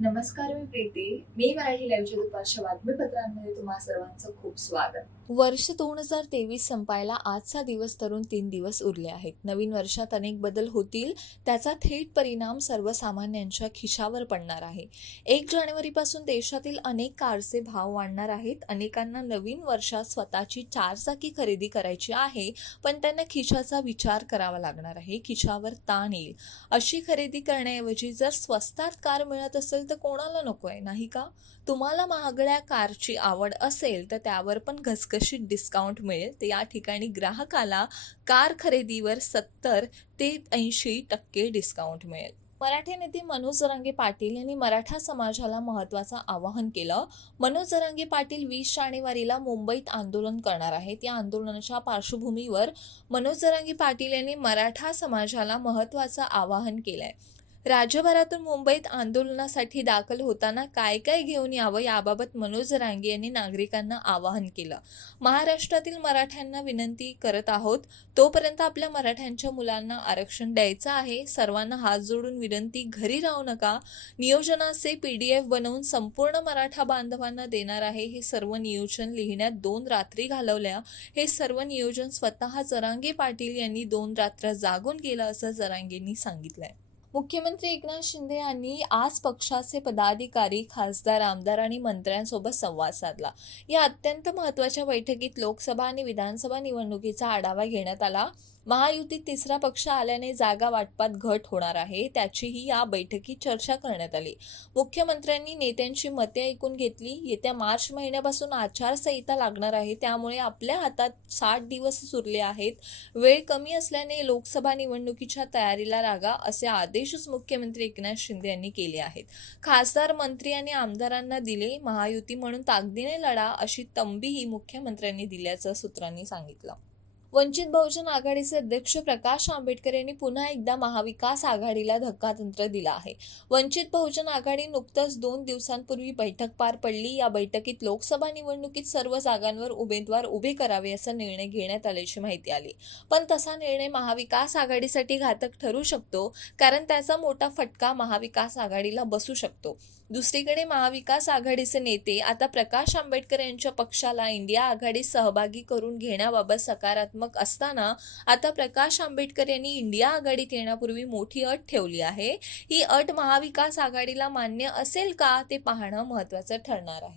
नमस्कार मी प्रीती. मी मराठी लाईव्हच्या दुपारच्या बातमीपत्रांमध्ये तुम्हा सर्वांचं खूप स्वागत. वर्ष दोन हजार तेवीस संपायला आजचा दिवस तरुण तीन दिवस उरले आहेत. नवीन वर्षात अनेक बदल होतील त्याचा थेट परिणाम सर्वसामान्यांच्या खिशावर पडणार आहे. एक जानेवारीपासून देशातील अनेक कारचे भाव वाढणार आहेत. अनेकांना नवीन वर्षात स्वतःची चारचाकी खरेदी करायची आहे पण त्यांना खिशाचा विचार करावा लागणार आहे. खिशावर ताण येईल. अशी खरेदी करण्याऐवजी जर स्वस्तात कार मिळत असेल तर कोणाला नको आहे नाही का? तुम्हाला महागड्या कारची आवड असेल तर त्यावर पण घसघशीत डिस्काउंट मिळेल. तर या ठिकाणी ग्राहकाला कार खरेदीवर सत्तर ते ऐंशी टक्के डिस्काउंट मिळेल. मराठी नेते मनोज जरांगे पाटील यांनी मराठा समाजाला महत्त्वाचं आवाहन केलं. मनोज जरांगे पाटील वीस जानेवारीला मुंबईत आंदोलन करणार आहेत. या आंदोलनाच्या पार्श्वभूमीवर मनोज जरांगे पाटील यांनी मराठा समाजाला महत्त्वाचं आवाहन केलंय. राज्यभरातून मुंबईत आंदोलनासाठी दाखल होताना काय काय घेऊन यावं याबाबत मनोज रांगे यांनी नागरिकांना आवाहन केलं. महाराष्ट्रातील मराठ्यांना विनंती करत आहोत तोपर्यंत आपल्या मराठ्यांच्या मुलांना आरक्षण द्यायचं आहे. सर्वांना हात जोडून विनंती घरी राहू नका. नियोजनाचे पी डी एफ बनवून संपूर्ण मराठा बांधवांना देणार आहे. हे सर्व नियोजन लिहिण्यात दोन रात्री घालवल्या. हे सर्व नियोजन स्वतः जरांगे पाटील यांनी दोन रात्र जागून केलं असं जरांगेंनी सांगितलंय. मुख्यमंत्री एकनाथ शिंदे यांनी आज पक्षाचे पदाधिकारी खासदार आमदार आणि मंत्र्यांसोबत संवाद साधला. या अत्यंत महत्त्वाच्या बैठकीत लोकसभा आणि विधानसभा निवडणुकीचा आढावा घेण्यात आला. महायुतीत तिसरा पक्ष आल्याने जागा वाटपात घट होणार आहे त्याचीही या बैठकीत चर्चा करण्यात आली. मुख्यमंत्र्यांनी नेत्यांची मते ऐकून घेतली. येत्या मार्च महिन्यापासून आचारसंहिता लागणार आहे त्यामुळे आपल्या हातात साठ दिवस सुरले आहेत. वेळ कमी असल्याने लोकसभा निवडणुकीच्या तयारीला लागा असे आदेशच मुख्यमंत्री एकनाथ शिंदे यांनी केले आहेत. खासदार मंत्री आणि आमदारांना दिले महायुती म्हणून ताकदीने लढा अशी तंबीही मुख्यमंत्र्यांनी दिल्याचं सूत्रांनी सांगितलं. वंचित बहुजन आघाडीचे अध्यक्ष प्रकाश आंबेडकर यांनी पुन्हा एकदा महाविकास आघाडीला धक्कातंत्र दिला आहे. वंचित बहुजन आघाडी नुकतंच दोन दिवसांपूर्वी बैठक पार पडली. या बैठकीत लोकसभा निवडणुकीत सर्व जागांवर उमेदवार उभे करावे असा निर्णय घेण्यात आल्याची माहिती आली. पण तसा निर्णय महाविकास आघाडीसाठी घातक ठरू शकतो कारण त्याचा मोठा फटका महाविकास आघाडीला बसू शकतो. दुसरीकडे महाविकास आघाडीचे नेते आता प्रकाश आंबेडकर यांच्या पक्षाला इंडिया आघाडीत सहभागी करून घेण्याबाबत सकारात्मक सकारात्मक असताना आता प्रकाश आंबेडकर यांनी इंडिया आघाडीत येण्यापूर्वी मोठी अट ठेवली आहे. ही अट महाविकास आघाडीला मान्य असेल का ते पाहणं महत्त्वाचं ठरणार आहे.